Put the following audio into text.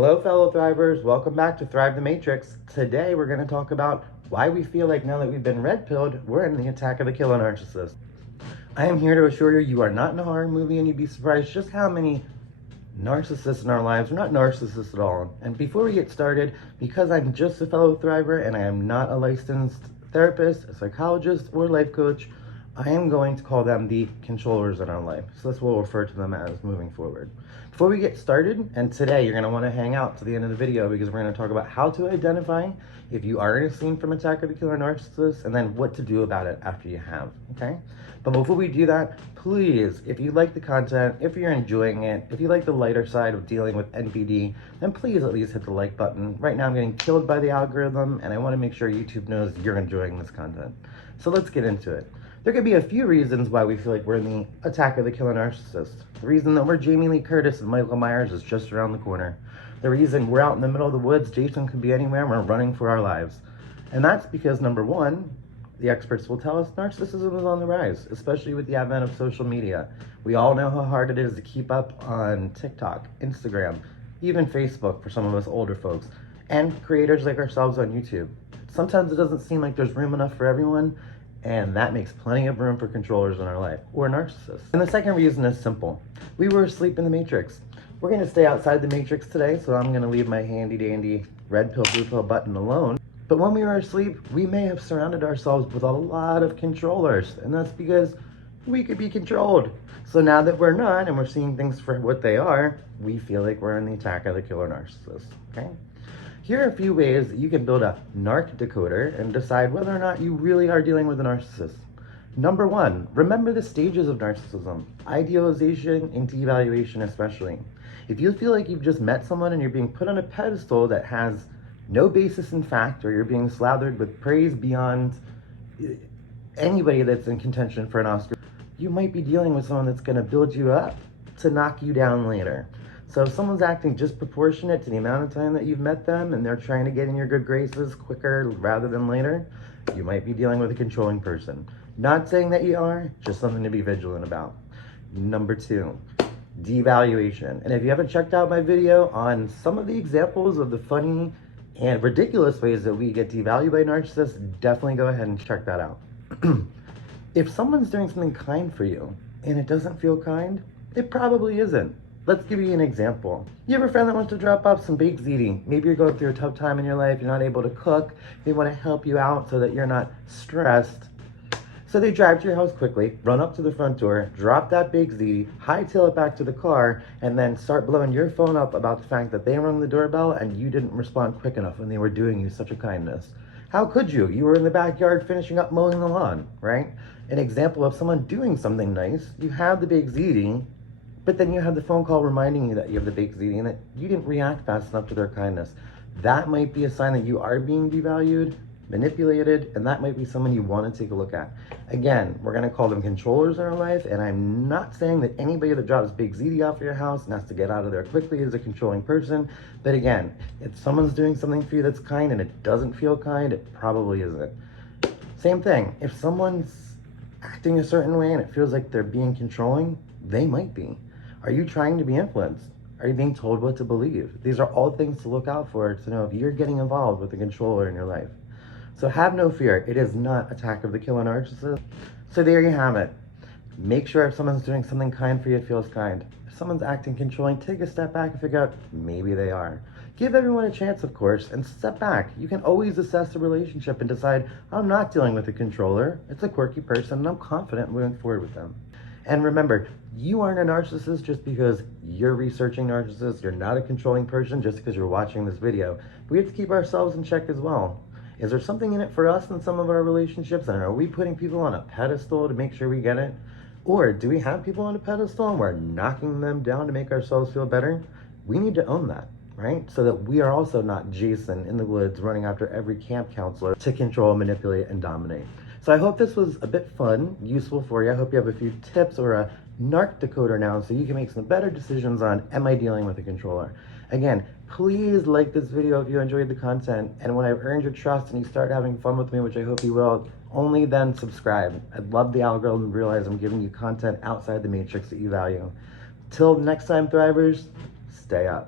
Hello fellow Thrivers, welcome back to Thrive the Matrix. Today we're going to talk about why we feel like now that we've been red-pilled, we're in the attack of the killer narcissist. I am here to assure you, you are not in a horror movie and you'd be surprised just how many narcissists in our lives are not narcissists at all. And before we get started, because I'm just a fellow Thriver and I am not a licensed therapist, a psychologist, or life coach, I am going to call them the controllers in our life. So that's what we'll refer to them as moving forward. Before we get started, and today you're going to want to hang out to the end of the video because we're going to talk about how to identify if you are in a scene from Attack of the Killer Narcissist and then what to do about it after you have, okay? But before we do that, please, if you like the content, if you're enjoying it, if you like the lighter side of dealing with NPD, then please at least hit the like button. Right now I'm getting killed by the algorithm and I want to make sure YouTube knows you're enjoying this content. So let's get into it. There could be a few reasons why we feel like we're in the attack of the killer narcissist. The reason that we're Jamie Lee Curtis and Michael Myers is just around the corner. The reason we're out in the middle of the woods, Jason could be anywhere, and we're running for our lives. And that's because, number one, the experts will tell us narcissism is on the rise, especially with the advent of social media. We all know how hard it is to keep up on TikTok, Instagram, even Facebook for some of us older folks, and creators like ourselves on YouTube. Sometimes it doesn't seem like there's room enough for everyone, and that makes plenty of room for controllers in our life, or narcissists. And the second reason is simple. We were asleep in the Matrix. We're going to stay outside the Matrix today, so I'm going to leave my handy dandy red pill, blue pill button alone. But when we were asleep, we may have surrounded ourselves with a lot of controllers, and that's because we could be controlled. So now that we're not, and we're seeing things for what they are, we feel like we're in the attack of the killer narcissist, okay? Here are a few ways that you can build a narc decoder and decide whether or not you really are dealing with a narcissist. Number one, remember the stages of narcissism, idealization and devaluation especially. If you feel like you've just met someone and you're being put on a pedestal that has no basis in fact, or you're being slathered with praise beyond anybody that's in contention for an Oscar, you might be dealing with someone that's going to build you up to knock you down later. So if someone's acting disproportionate to the amount of time that you've met them and they're trying to get in your good graces quicker rather than later, you might be dealing with a controlling person. Not saying that you are, just something to be vigilant about. Number two, devaluation. And if you haven't checked out my video on some of the examples of the funny and ridiculous ways that we get devalued by narcissists, definitely go ahead and check that out. If someone's doing something kind for you and it doesn't feel kind, it probably isn't. Let's give you an example. You have a friend that wants to drop off some baked ziti. Maybe you're going through a tough time in your life, you're not able to cook, they want to help you out so that you're not stressed. So they drive to your house quickly, run up to the front door, drop that baked ziti, hightail it back to the car, and then start blowing your phone up about the fact that they rung the doorbell and you didn't respond quick enough when they were doing you such a kindness. How could you? You were in the backyard finishing up mowing the lawn, right? An example of someone doing something nice, you have the baked ziti, but then you have the phone call reminding you that you have the baked ziti and that you didn't react fast enough to their kindness. That might be a sign that you are being devalued, manipulated, and that might be someone you want to take a look at. Again, we're going to call them controllers in our life, and I'm not saying that anybody that drops baked ziti off your house and has to get out of there quickly is a controlling person. But again, if someone's doing something for you that's kind and it doesn't feel kind, it probably isn't. Same thing, if someone's acting a certain way and it feels like they're being controlling, they might be. Are you trying to be influenced? Are you being told what to believe? These are all things to look out for to know if you're getting involved with a controller in your life. So have no fear. It is not attack of the killer narcissist. So there you have it. Make sure if someone's doing something kind for you, it feels kind. If someone's acting controlling, take a step back and figure out maybe they are. Give everyone a chance, of course, and step back. You can always assess the relationship and decide, I'm not dealing with a controller. It's a quirky person, and I'm confident moving forward with them. And remember, you aren't a narcissist just because you're researching narcissists. You're not a controlling person just because you're watching this video. We have to keep ourselves in check as well. Is there something in it for us in some of our relationships? And are we putting people on a pedestal to make sure we get it? Or do we have people on a pedestal and we're knocking them down to make ourselves feel better? We need to own that, right? So that we are also not Jason in the woods running after every camp counselor to control, manipulate, and dominate. So I hope this was a bit fun, useful for you. I hope you have a few tips or a narc decoder now so you can make some better decisions on, am I dealing with a controller? Again, please like this video if you enjoyed the content. And when I've earned your trust and you start having fun with me, which I hope you will, only then subscribe. I'd love the algorithm to realize I'm giving you content outside the matrix that you value. Till next time, Thrivers, stay up.